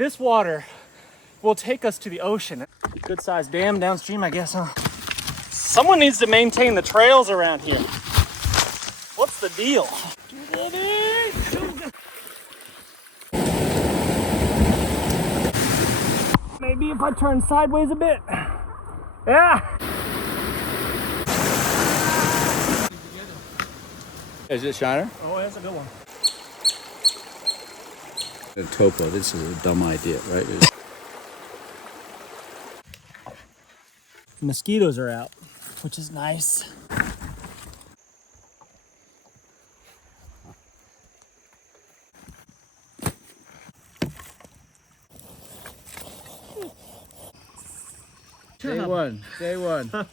This water will take us to the ocean. Good sized dam downstream, I guess, huh? Someone needs to maintain the trails around here. What's the deal? Maybe if I turn sideways a bit. Yeah. Is it Shiner? Oh, that's a good one. Topo, this is a dumb idea, right? Mosquitoes are out, which is nice. Day one, day one.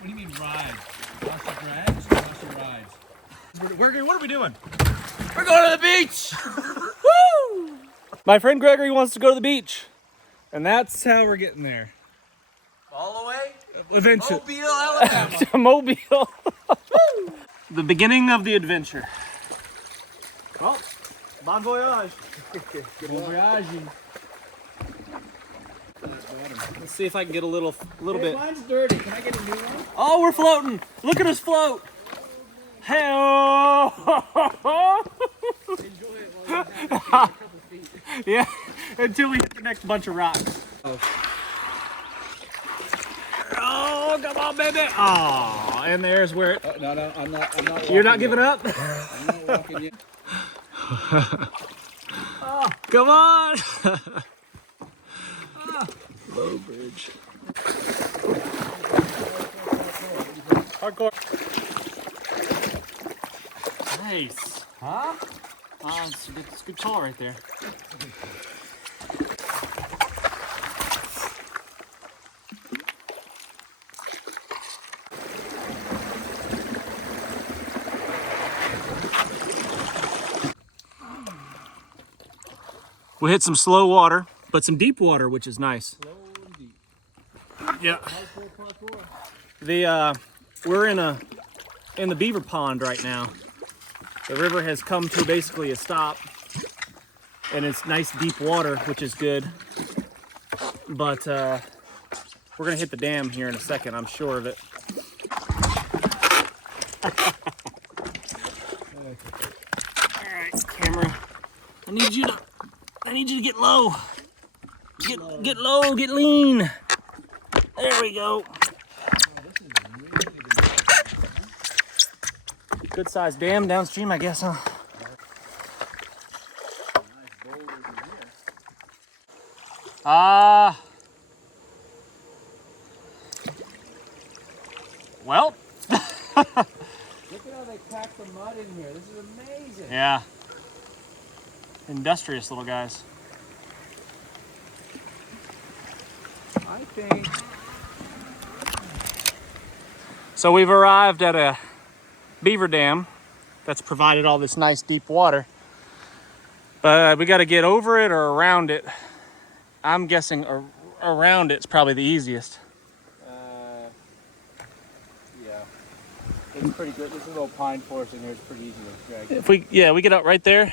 What do you mean ride? Wash the drags or wash the rides? What are we doing? We're going to the beach! Woo! My friend Gregory wants to go to the beach. And that's how we're getting there. All the way? Eventually. Mobile, Alabama. To Mobile. The beginning of the adventure. Well, bon voyage. Bon voyage. Let's see if I can get a little bit. Mine's dirty. Can I get a new one? Oh, we're floating. Look at us float. Hey-oh. Enjoy it while you're down a couple feet. Yeah, until we hit the next bunch of rocks. Oh, come on, baby. Oh, and there's where it... No, I'm not. You're not giving up? I'm not walking yet. Oh, come on. Low bridge. Hardcore. Nice. Huh? It's a good call right there. We hit some slow water, but some deep water, which is nice. Slow and deep. Yeah. Parkour. We're in the beaver pond right now. The river has come to basically a stop, and it's nice deep water, which is good. But we're gonna hit the dam here in a second. I'm sure of it. All right, camera. I need you to get low. Get low, get lean. There we go. Good sized dam downstream, I guess, huh? Well. Look at how they pack the mud in here. This is amazing. Yeah. Industrious little guys. I think. So we've arrived at a beaver dam that's provided all this nice deep water. But we got to get over it or around it. I'm guessing around it's probably the easiest. Yeah. It's pretty good. There's a little pine forest in here. It's pretty easy to drag. If we get out right there.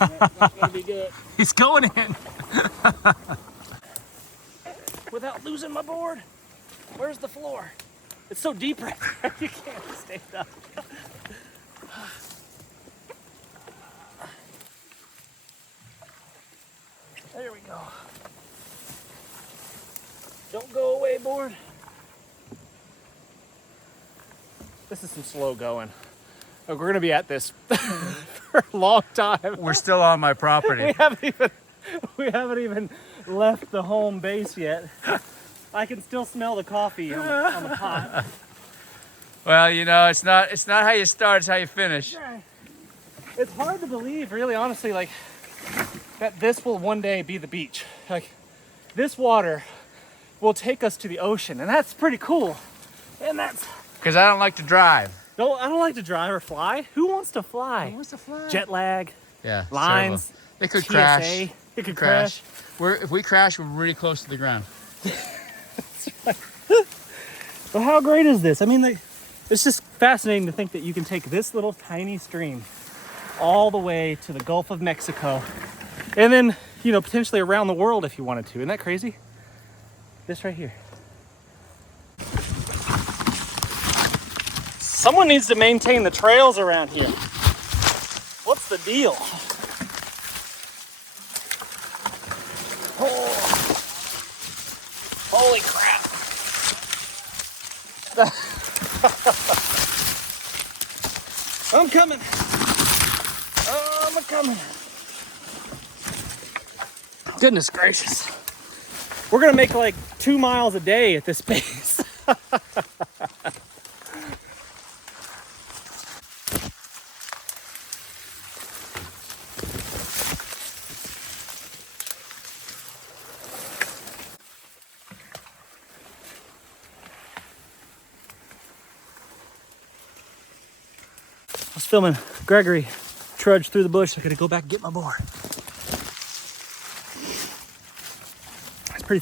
That's gonna be good. He's going in. Without losing my board. Where's the floor? It's so deep right there. You can't stand up. This is some slow going. We're gonna be at this for a long time. We're still on my property. we haven't even left the home base yet. I can still smell the coffee on the pot. Well, you know, it's not how you start, it's how you finish. It's hard to believe, really, honestly, like that this will one day be the beach. Like this water will take us to the ocean, and that's pretty cool. And that's Because I don't like to drive. I don't like to drive or fly. Who wants to fly? Who wants to fly? Jet lag, Yeah. lines, They could TSA, crash. It could crash. If we crash, we're really close to the ground. So how great is this? I mean, it's just fascinating to think that you can take this little tiny stream all the way to the Gulf of Mexico, and then, you know, potentially around the world if you wanted to. Isn't that crazy? This right here. Someone needs to maintain the trails around here. What's the deal? Oh. Holy crap. I'm coming. I'm coming. Goodness gracious. We're gonna make like 2 miles a day at this pace. I was filming Gregory trudge through the bush. I gotta go back and get my board. It's pretty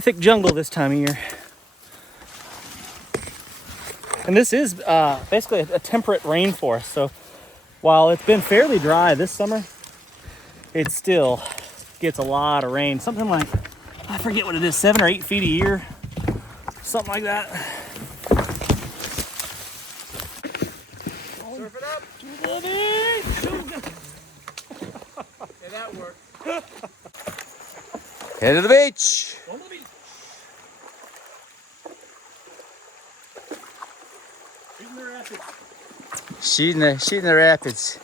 thick jungle this time of year. And this is basically a temperate rainforest. So while it's been fairly dry this summer, it still gets a lot of rain. Something like, I forget what it is, 7 or 8 feet a year. Something like that. Surf it up. Yeah, that worked. Head to the beach. She's in the rapids.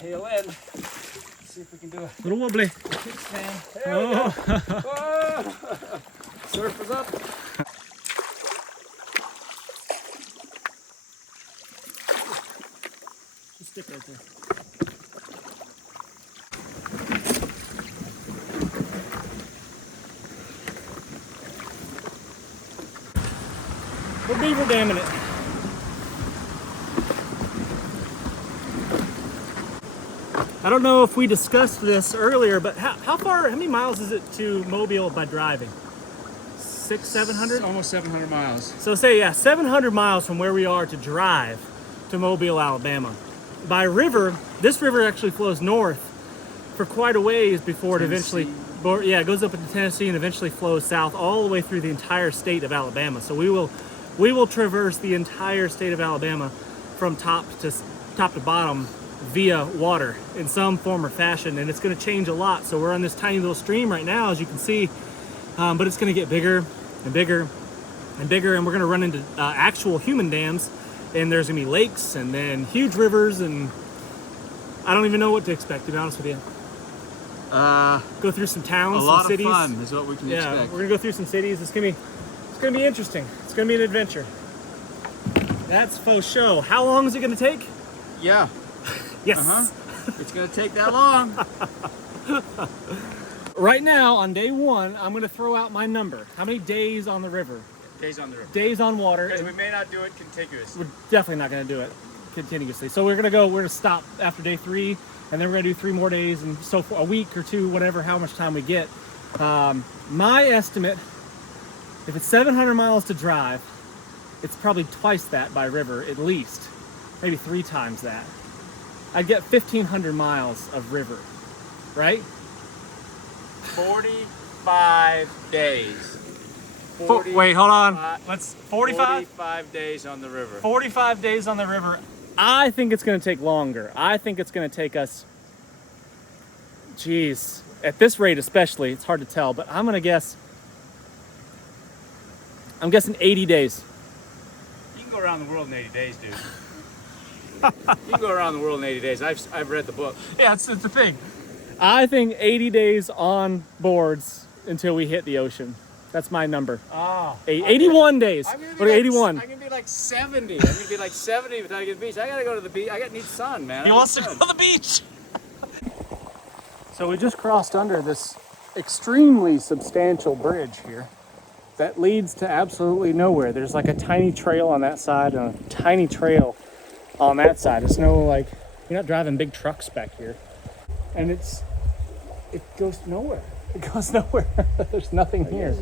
Tail end. Let's see if we can do a little wobbly kickstand. Oh. Surf is up. Just stick right there. We're beaver damming it. I don't know if we discussed this earlier, but how many miles is it to Mobile by driving? 600, 700? Almost 700 miles. So say, yeah, 700 miles from where we are to drive to Mobile, Alabama. By river, this river actually flows north for quite a ways before it eventually, it goes up into Tennessee and eventually flows south all the way through the entire state of Alabama. So we will traverse the entire state of Alabama from top to bottom via water in some form or fashion, and it's going to change a lot. So we're on this tiny little stream right now, as you can see, but it's going to get bigger and bigger and bigger, and we're going to run into actual human dams, and there's going to be lakes and then huge rivers, and I don't even know what to expect, to be honest with you. Go through some towns, some cities. A lot of fun is what we can expect. expect. We're gonna go through some cities. It's gonna be interesting. It's gonna be an adventure. That's faux show. How long is it gonna take? Yeah. Yes. It's gonna take that long. Right now, on day 1, I'm gonna throw out my number. How many days on the river? Days on the river. Days on water. Because we may not do it contiguously. We're definitely not gonna do it continuously. So we're gonna stop after day 3, and then we're gonna do 3 more days, and so for a week or 2, whatever, how much time we get. My estimate, if it's 700 miles to drive, it's probably twice that by river at least, maybe 3 times that. I'd get 1,500 miles of river, right? 45 days. Wait, hold on. Let's 45 days on the river. 45 days on the river. I think it's going to take longer. I think it's going to take us, geez, at this rate especially, it's hard to tell, but I'm guessing 80 days. You can go around the world in 80 days, dude. You can go around the world in 80 days. I've read the book. Yeah, it's the thing. I think 80 days on boards until we hit the ocean. That's my number. Oh. 81 days. Or 81. I'm gonna be like 70. I'm gonna be like 70 without getting to the beach. I gotta go to the beach. Need sun, man. He wants to go to the beach. So we just crossed under this extremely substantial bridge here that leads to absolutely nowhere. There's like a tiny trail on that side and a tiny trail on that side. It's no, like, you're not driving big trucks back here. And it goes nowhere. It goes nowhere. There's nothing here.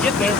Get there.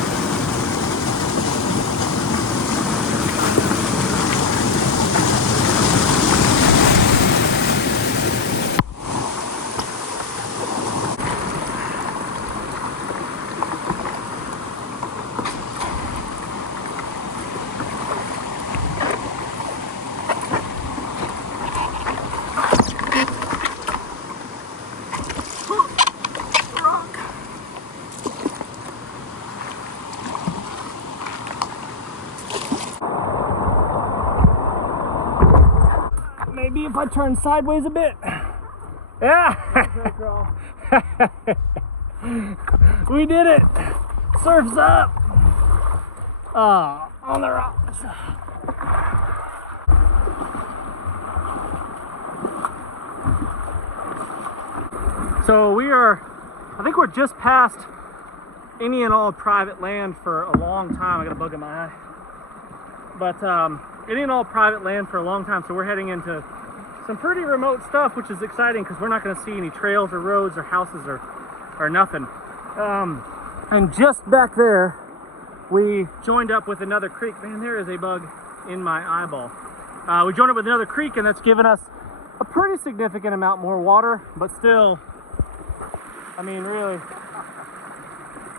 Maybe if I turn sideways a bit. Yeah. We did it. Surf's up. On the rocks. So I think we're just past any and all private land for a long time. I got a bug in my eye. But any and all private land for a long time, so we're heading into some pretty remote stuff, which is exciting because we're not going to see any trails or roads or houses or nothing. And just back there, we joined up with another creek. Man, there is a bug in my eyeball. We joined up with another creek, and that's given us a pretty significant amount more water, but still, I mean, really,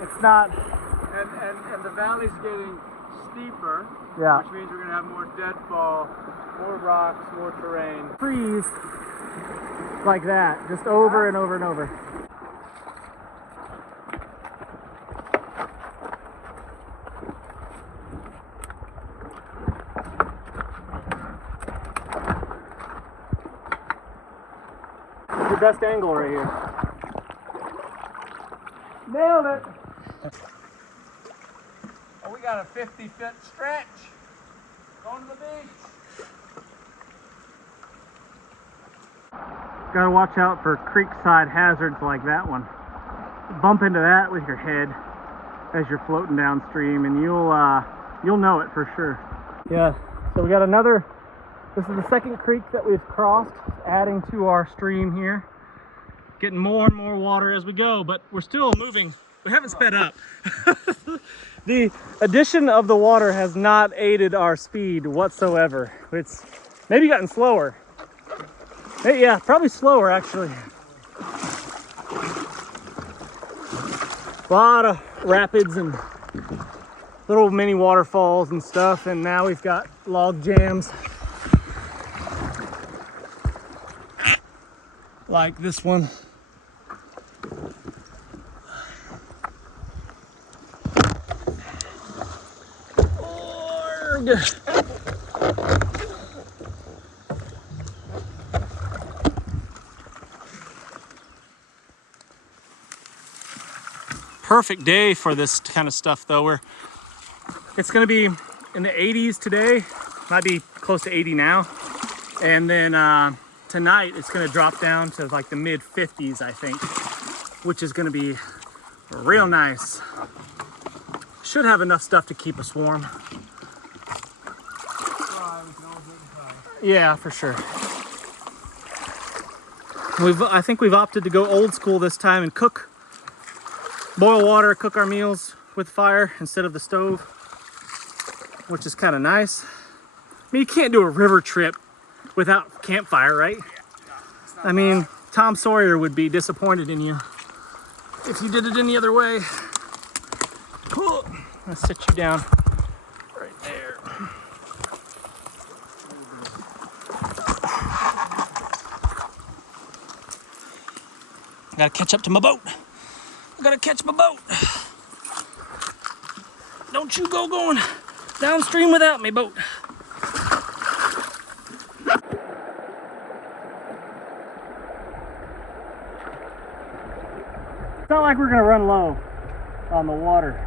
it's not. And the valley's getting steeper. Yeah. Which means we're gonna have more deadfall, more rocks, more terrain. Trees like that, just over and over and over. Your best angle right here. Nailed it. Oh, we got a 50-foot stretch. Going to the beach. Gotta watch out for creekside hazards like that one. Bump into that with your head as you're floating downstream, and you'll know it for sure. Yeah, so we got another. This is the second creek that we've crossed, adding to our stream here. Getting more and more water as we go, but we're still moving. We haven't sped up. The addition of the water has not aided our speed whatsoever. It's maybe gotten slower. Yeah, probably slower actually. A lot of rapids and little mini waterfalls and stuff, and now we've got log jams like this one. Perfect day for this kind of stuff though. It's gonna be in the 80s today, might be close to 80 now. And then tonight it's gonna drop down to like the mid 50s, I think, which is gonna be real nice. Should have enough stuff to keep us warm. Yeah, for sure. I think we've opted to go old school this time and boil water, cook our meals with fire instead of the stove, which is kind of nice. I mean, you can't do a river trip without campfire, right? I mean, Tom Sawyer would be disappointed in you if you did it any other way. Cool. Let's sit you down right there. I gotta catch up to my boat. I gotta catch my boat. Don't you go going downstream without me, boat. It's not like we're gonna run low on the water.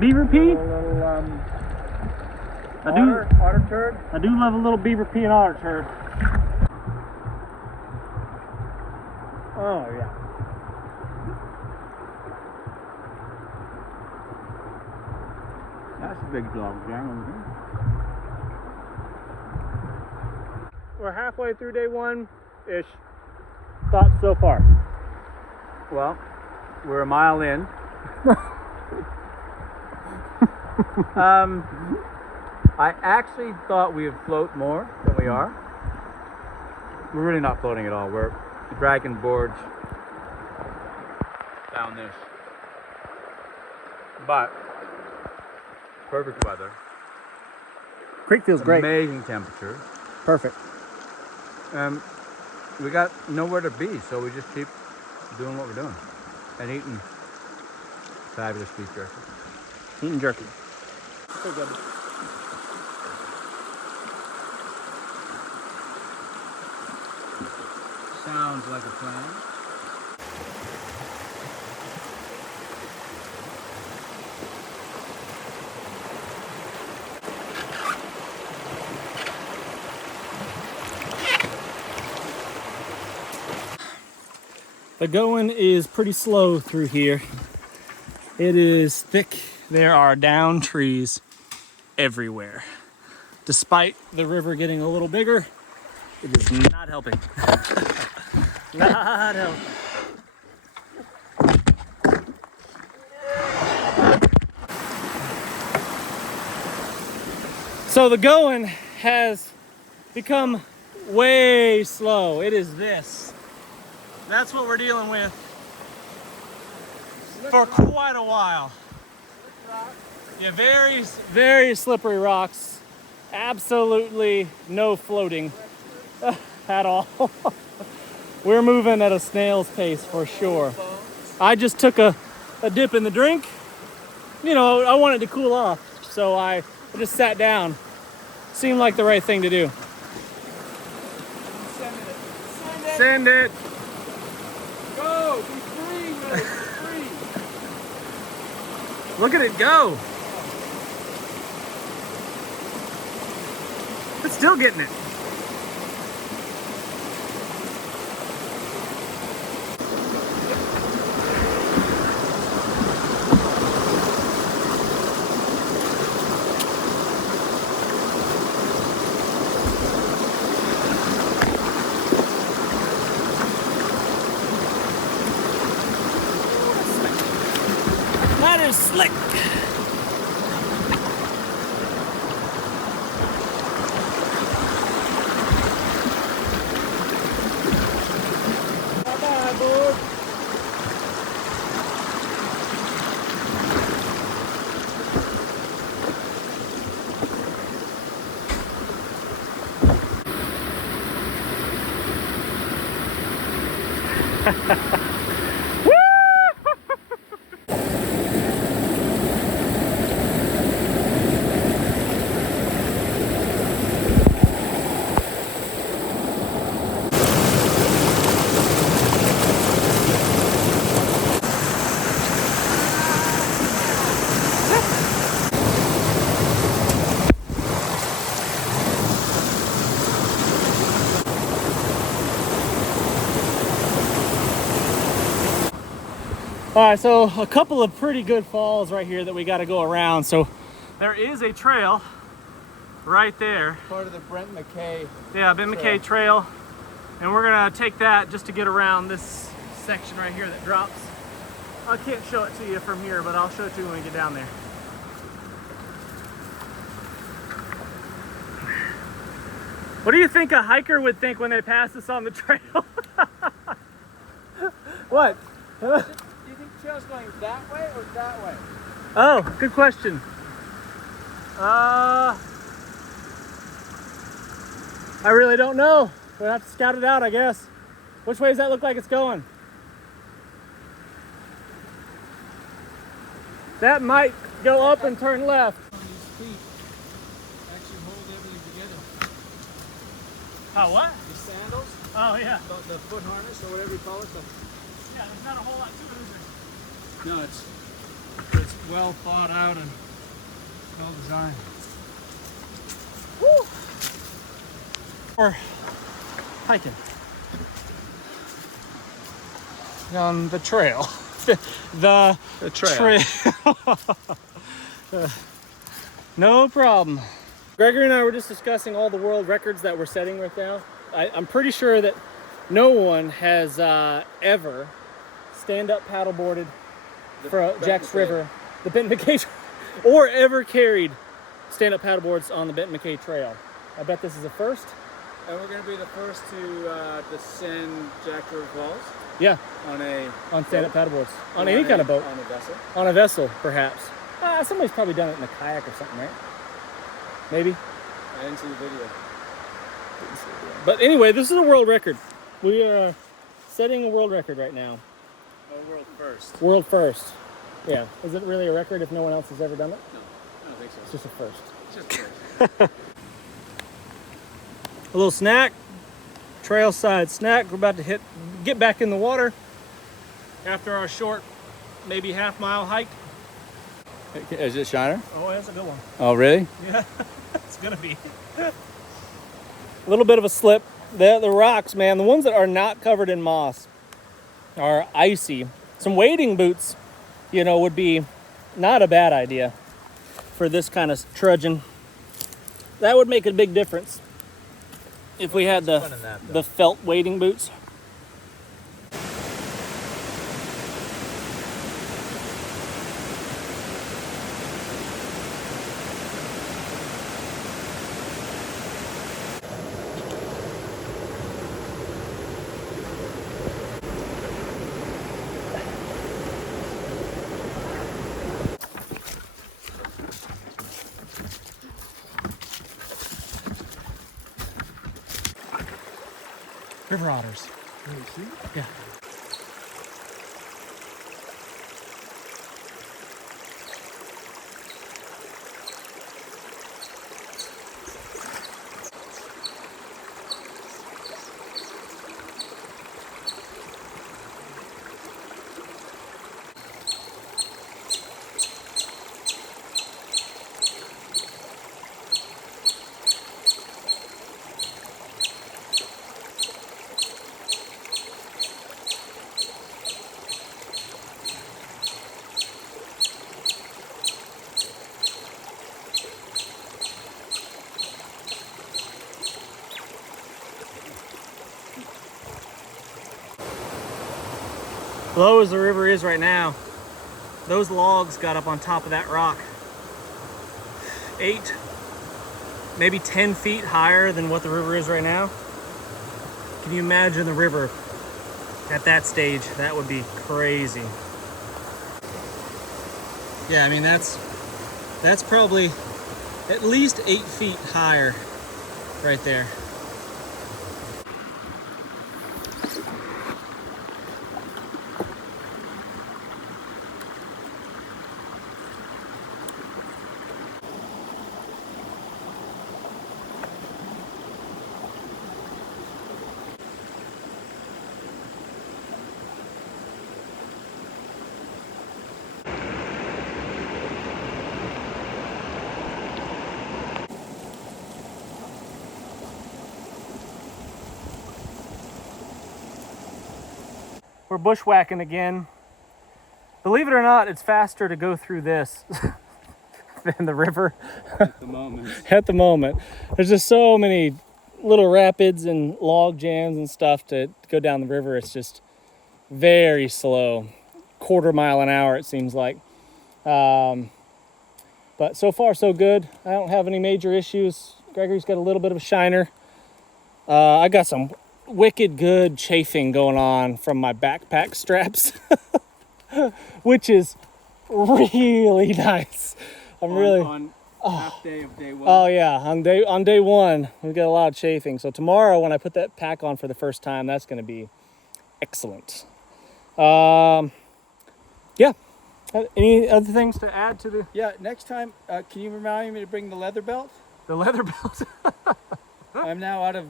Beaver pee? Otter turd. I do love a little beaver pee and otter turd. Oh yeah. That's a big dog jam. We're halfway through day 1-ish. Thoughts so far? Well, we're a mile in. I actually thought we would float more than we are. We're really not floating at all. We're dragging boards down this. But perfect weather. Creek feels great. Amazing temperature. Perfect. We got nowhere to be, so we just keep doing what we're doing and eating fabulous beef jerky. Eating jerky. So good. Sounds like a plan. The going is pretty slow through here. It is thick. There are down trees everywhere. Despite the river getting a little bigger, it is not helping. Not helping. So the going has become way slow. It is this. That's what we're dealing with for quite a while. Yeah, very, very slippery rocks. Absolutely no floating at all. We're moving at a snail's pace for sure. I just took a dip in the drink. You know, I wanted to cool off, so I just sat down. Seemed like the right thing to do. Send it. Go! Be free, man! Be free! Look at it go. It's still getting it. That is slick. Bye-bye, boys. All right, so a couple of pretty good falls right here that we got to go around. So there is a trail right there. Part of the Brent McKay. Yeah, Ben McKay Trail. And we're gonna take that just to get around this section right here that drops. I can't show it to you from here, but I'll show it to you when we get down there. What do you think a hiker would think when they pass us on the trail? What? Do you think the trail's going that way or that way? Oh, good question. I really don't know. We'll have to scout it out, I guess. Which way does that look like it's going? That might go up and turn left. On these feet actually hold everything together. Oh, what? The sandals, Oh, yeah. the foot harness or whatever you call it. Yeah, there's not a whole lot to it, is there? No, it's well thought out and well designed. Woo! Or hiking on the trail. the trail. No problem. Gregory and I were just discussing all the world records that we're setting right now. I'm pretty sure that no one has ever stand-up paddleboarded for Jack's River, the Benton McKay, or ever carried stand-up paddleboards on the Benton McKay Trail. I bet this is a first. And we're going to be the first to descend Jack River Falls Yeah, on stand-up paddleboards. On any kind of boat. On a vessel. On a vessel, perhaps. Somebody's probably done it in a kayak or something, right? Maybe. I didn't see the video. But anyway, this is a world record. We are setting a world record right now. Oh, world first. World first. Yeah. Is it really a record if no one else has ever done it? No, I don't think so. It's just a first. It's just first. A little snack. Trail side snack. We're about to get back in the water after our short, maybe half-mile hike. Is it Shiner? Oh, that's a good one. Oh, really? Yeah, it's gonna be. A little bit of a slip. The rocks, man, the ones that are not covered in moss are icy. Some wading boots, would be not a bad idea for this kind of trudging. That would make a big difference if we had the felt wading boots. River otters. Yeah. Low as the river is right now, those logs got up on top of that rock 8, maybe 10 feet higher than what the river is right now. Can you imagine the river at that stage? That would be crazy. Yeah, I mean, that's probably at least 8 feet higher right there. We're bushwhacking again. Believe it or not, it's faster to go through this than the river. At the moment. At the moment. There's just so many little rapids and log jams and stuff to go down the river. It's just very slow. Quarter mile an hour, it seems like. But so far, so good. I don't have any major issues. Gregory's got a little bit of a shiner. I got some wicked good chafing going on from my backpack straps, which is really nice. On half day of day one. Oh yeah, on day one, we got a lot of chafing. So tomorrow, when I put that pack on for the first time, that's going to be excellent. Yeah. Any other things to add to the Yeah, next time, can you remind me to bring the leather belt? leather belt? I'm now out of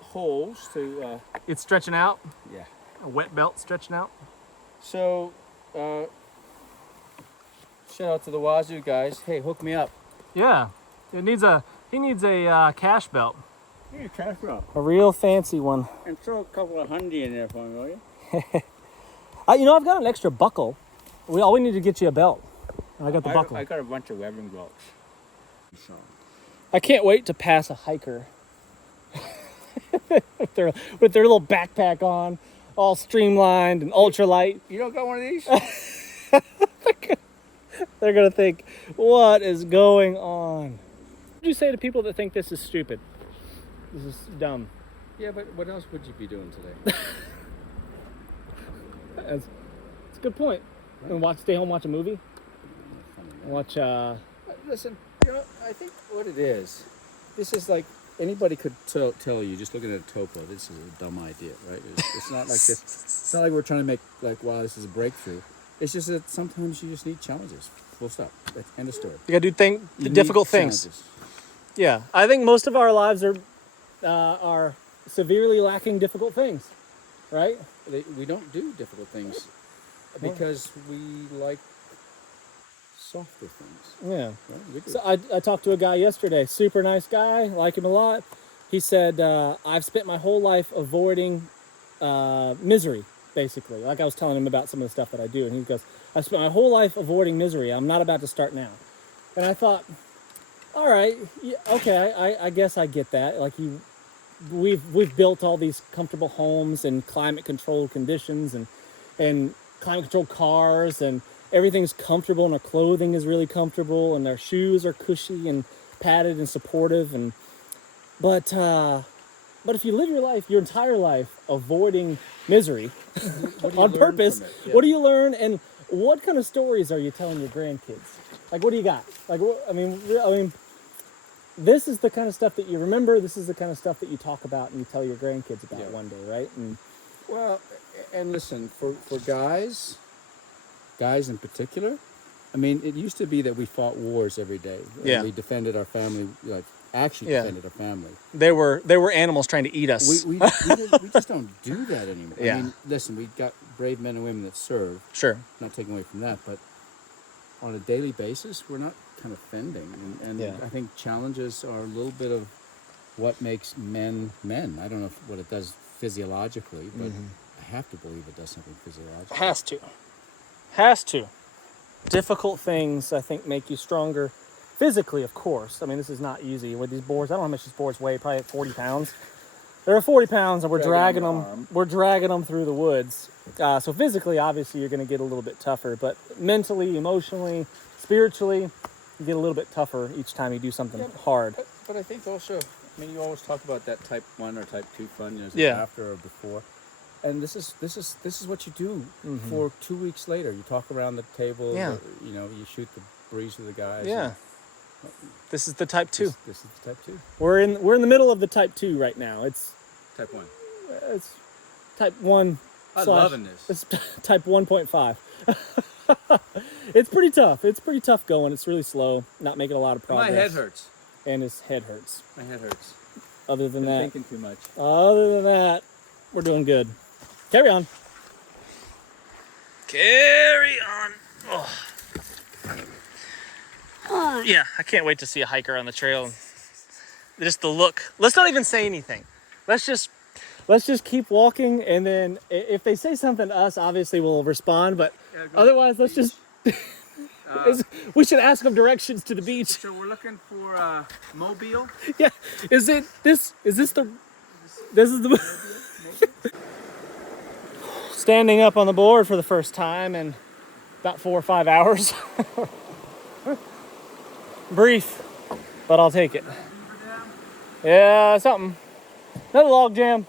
holes to, It's stretching out. yeah. A wet belt stretching out. So, shout out to the Wazoo guys. Hey, hook me up. Yeah. He needs a cash belt. Give me a cash belt. A real fancy one. And throw a couple of $100 in there for me, will you? You know, I've got an extra buckle. All we need to get you a belt. I got the buckle. I got a bunch of webbing belts. So. I can't wait to pass a hiker with their little backpack on, all streamlined and ultralight. You don't got one of these? They're gonna think, what is going on? What would you say to people that think this is stupid? This is dumb. Yeah, but what else would you be doing today? That's a good point. And stay home, watch a movie. Watch. Listen, you know, I think what it is, this is like anybody could tell you just looking at a topo. This is a dumb idea, right? It's not like this. It's not like we're trying to make like, wow, this is a breakthrough. It's just that sometimes you just need challenges. Full stop. That's end of story. You gotta do the difficult things. Challenges. Yeah, I think most of our lives are severely lacking difficult things, right? We don't do difficult things because we like softer things. Yeah. Right? We do. So I talked to a guy yesterday, super nice guy, like him a lot. He said, I've spent my whole life avoiding misery, basically. Like I was telling him about some of the stuff that I do. And he goes, I've spent my whole life avoiding misery. I'm not about to start now. And I thought, all right, yeah, okay, I guess I get that. Like we've built all these comfortable homes and climate controlled conditions and climate controlled cars, and everything's comfortable, and our clothing is really comfortable, and our shoes are cushy and padded and supportive. But if you live your entire life avoiding misery on purpose, Yeah. what do you learn, and what kind of stories are you telling your grandkids? Like, what do you got? Like, I mean, this is the kind of stuff that you remember. This is the kind of stuff that you talk about and you tell your grandkids about one day, right? And well, and listen, for guys in particular, I mean, it used to be that we fought wars every day. Yeah. We defended our family, like actually defended our family. there were animals trying to eat us. We just don't do that anymore. Yeah. I mean, listen, we got brave men and women that serve. Sure. Not taking away from that, but on a daily basis, we're not kind of fending. And Yeah. I think challenges are a little bit of what makes men men. I don't know what it does physiologically, but I have to believe it does something physiologically. Has to. Difficult things, I think, make you stronger physically, of course. I mean, this is not easy with these boards. I don't know how much these boards weigh, probably like 40 pounds. They're 40 pounds, and we're dragging them through the woods. So physically, obviously, you're going to get a little bit tougher, but mentally, emotionally, spiritually, you get a little bit tougher each time you do something hard. But I think also, I mean, you always talk about that type 1 or type 2 fun, is Yeah. it after or before? And this is what you do for 2 weeks later. You talk around the table. Yeah. You know, you shoot the breeze with the guys. Yeah. This is the type 2. This is the type 2. We're in the middle of the type 2 right now. It's Type 1. type 1. I'm loving this. It's type 1.5. It's pretty tough. It's pretty tough going. It's really slow. Not making a lot of progress. My head hurts. And his head hurts. My head hurts. Other than I'm that, thinking too much. we're doing good. Carry on. Carry on. Oh, yeah, I can't wait to see a hiker on the trail. Just the look. Let's not even say anything. Let's just let's just keep walking, and then if they say something to us, obviously we'll respond, but otherwise let's just we should ask them directions to the beach. So we're looking for Mobile. Yeah, is this the standing up on the board for the first time in about 4 or 5 hours. Brief, but I'll take it. Yeah, something. Another log jam.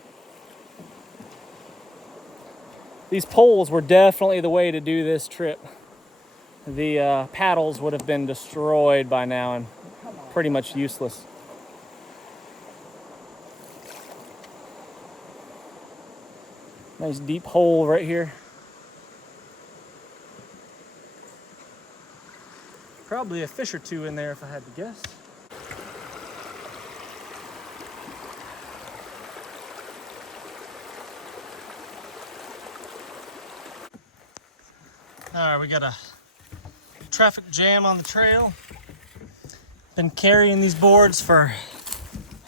These poles were definitely the way to do this trip. The paddles would have been destroyed by now and pretty much useless. Nice deep hole right here. Probably a fish or two in there if I had to guess. All right, we got a traffic jam on the trail. Been carrying these boards for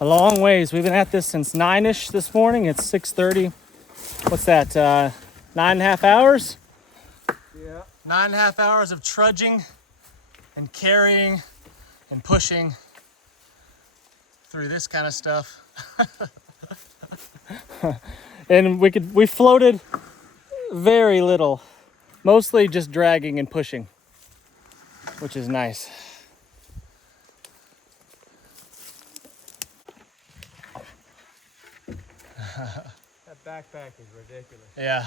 a long ways. We've been at this since 9-ish this morning. It's 6:30. What's that, 9.5 hours? Yeah. 9.5 hours of trudging and carrying and pushing through this kind of stuff. And we floated very little, mostly just dragging and pushing, which is nice. That backpack is ridiculous. Yeah.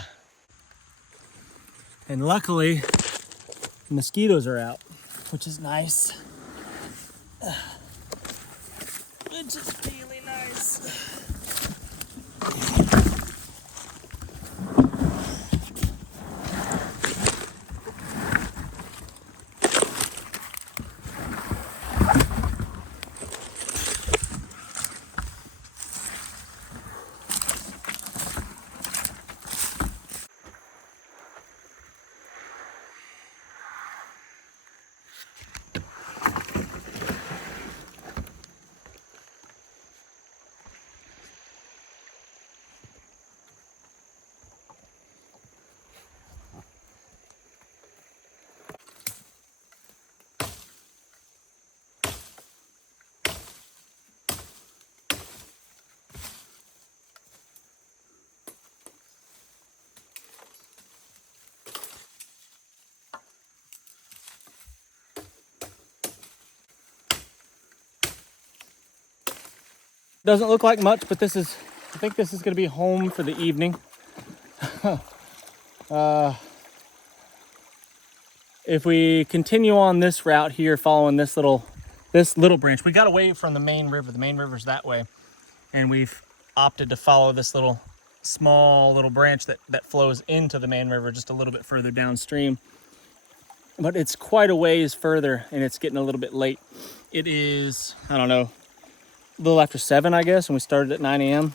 And luckily, mosquitoes are out, which is nice. Which is really nice. Doesn't look like much, but I think this is gonna be home for the evening. If we continue on this route here, following this little branch, we got away from the main river. The main river's that way, and we've opted to follow this small little branch that flows into the main river just a little bit further downstream. But it's quite a ways further, and it's getting a little bit late. It is, I don't know, a little after 7, I guess, and we started at 9 a.m.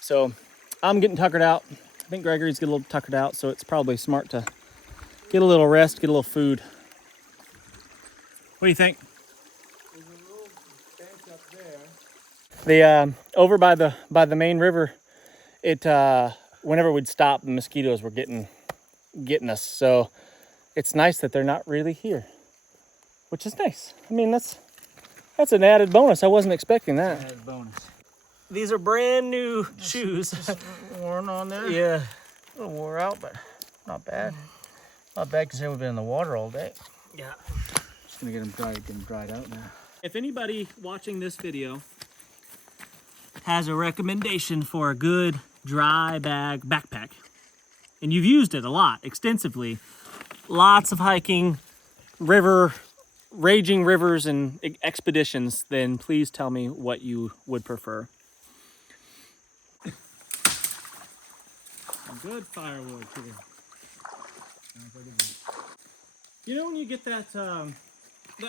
So I'm getting tuckered out. I think Gregory's getting a little tuckered out, so it's probably smart to get a little rest, get a little food. What do you think? There's a little bench up there. The over by the main river, it whenever we'd stop, the mosquitoes were getting us. So it's nice that they're not really here, which is nice. I mean, that's an added bonus. I wasn't expecting that. Added bonus. These are brand new shoes. Worn on there. Yeah, a little wore out, but not bad. Not bad considering we've been in the water all day. Yeah. Just gonna get them dried out now. If anybody watching this video has a recommendation for a good dry bag backpack, and you've used it a lot, extensively, lots of hiking, raging rivers and expeditions, then please tell me what you would prefer. Some good firewood too. You know when you get that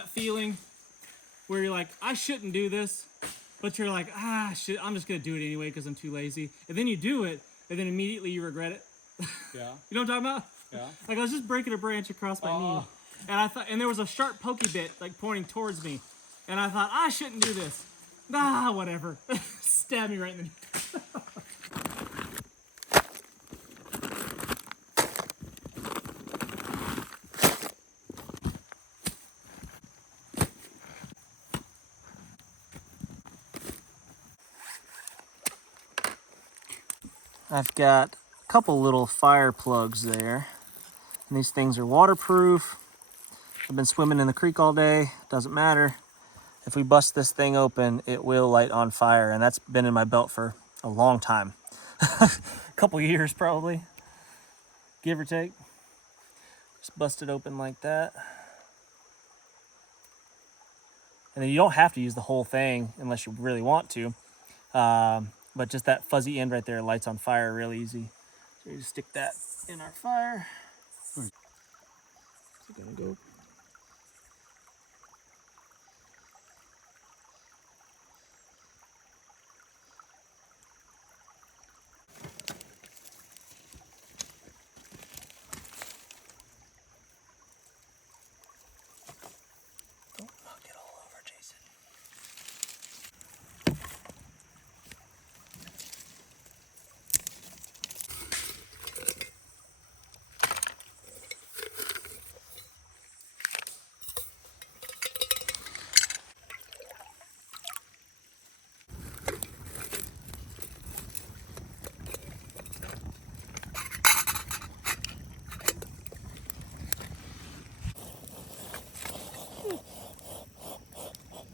feeling where you're like, I shouldn't do this, but you're like, I'm just gonna do it anyway because I'm too lazy, and then you do it, and then immediately you regret it. Yeah. You know what I'm talking about? Yeah. Like I was just breaking a branch across my knee, and there was a sharp pokey bit like pointing towards me, and I thought I shouldn't do this. Whatever. Stab me right in the knee. I've got a couple little fire plugs there. And these things are waterproof. I've been swimming in the creek all day, doesn't matter. If we bust this thing open, it will light on fire, and that's been in my belt for a long time. A couple years probably, give or take. Just bust it open like that. And then you don't have to use the whole thing unless you really want to. But just that fuzzy end right there lights on fire real easy. So you just stick that in our fire. Is it gonna go? Don't knock it all over, Jason.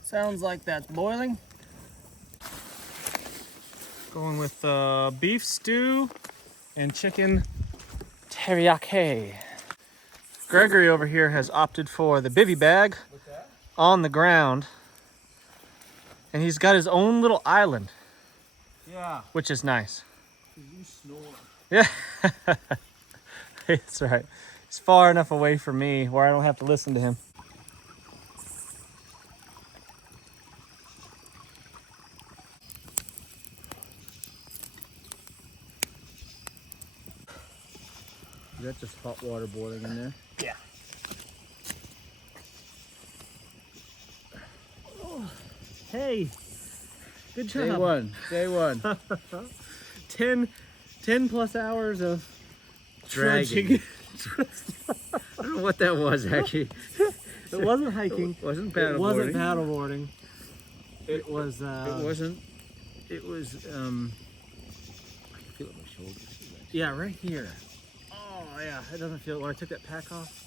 Sounds like that's boiling. Going with beef stew and chicken teriyaki. Gregory over here has opted for the bivy bag on the ground. And he's got his own little island. Yeah. Which is nice. You snore. Yeah. It's right. He's far enough away from me where I don't have to listen to him. Is that just hot water boiling in there? Yeah. Oh, hey, good job. Day one. Day one. 10 plus hours of Dragging. trudging. I don't know what that was actually. It wasn't hiking. It wasn't paddleboarding. It wasn't paddleboarding. It was. It wasn't. It was. I can feel it in my shoulders. Yeah, right here. Oh yeah, it doesn't feel. When I took that pack off,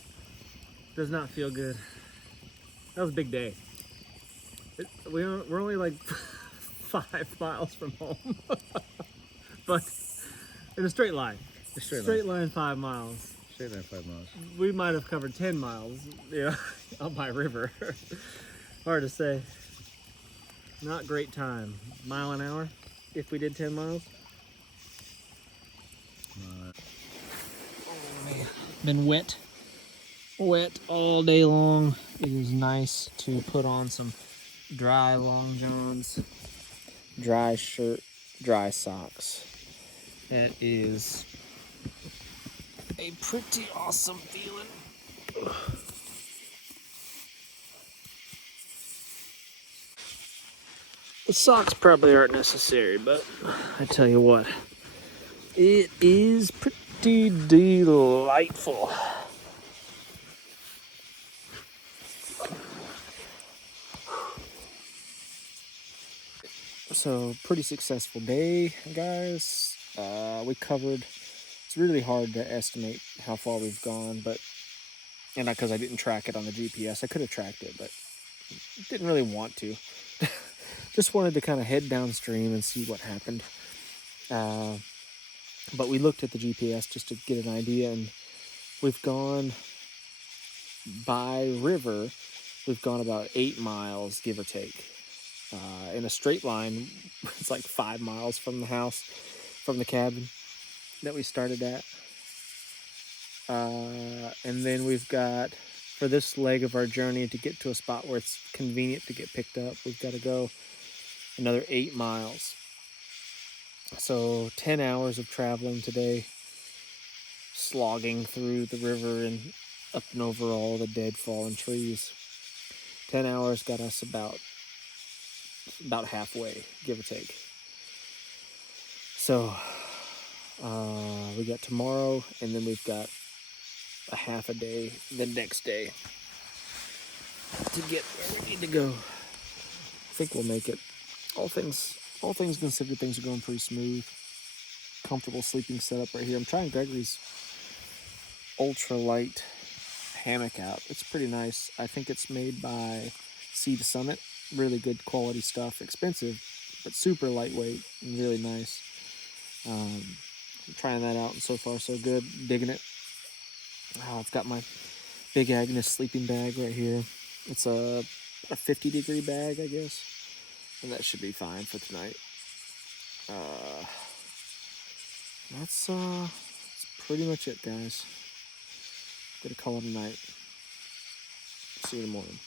does not feel good. That was a big day. We're only like 5 miles from home, but in a straight line. A straight line. Line 5 miles. Straight line 5 miles. We might have covered 10 miles, you know, up by river. Hard to say. Not great time. Mile an hour if we did 10 miles. Oh man, been wet all day long. It is nice to put on some dry long johns, dry shirt, dry socks. That is a pretty awesome feeling. The socks probably aren't necessary, but I tell you what, it is pretty delightful. So, pretty successful day, guys. We covered, it's really hard to estimate how far we've gone, but, and not because I didn't track it on the GPS. I could have tracked it, but didn't really want to. Just wanted to kind of head downstream and see what happened. But we looked at the GPS just to get an idea, and we've gone by river, we've gone about 8 miles, give or take. In a straight line, it's like 5 miles from the house, from the cabin that we started at. And then we've got, for this leg of our journey, to get to a spot where it's convenient to get picked up, we've got to go another 8 miles. So 10 hours of traveling today, slogging through the river and up and over all the dead fallen trees. 10 hours got us about halfway, give or take. So we got tomorrow, and then we've got a half a day the next day to get where we need to go. I think we'll make it. All things considered, things are going pretty smooth. comfortable sleeping setup right here. I'm trying Gregory's ultralight hammock out. It's pretty nice. I think it's made by Sea to Summit. Really good quality stuff. Expensive, but super lightweight and really nice. I'm trying that out, and so far so good. Digging it. I've got my Big Agnes sleeping bag right here. It's a 50-degree bag, I guess, and that should be fine for tonight. That's pretty much it, guys. Gonna call it a night. See you in the morning.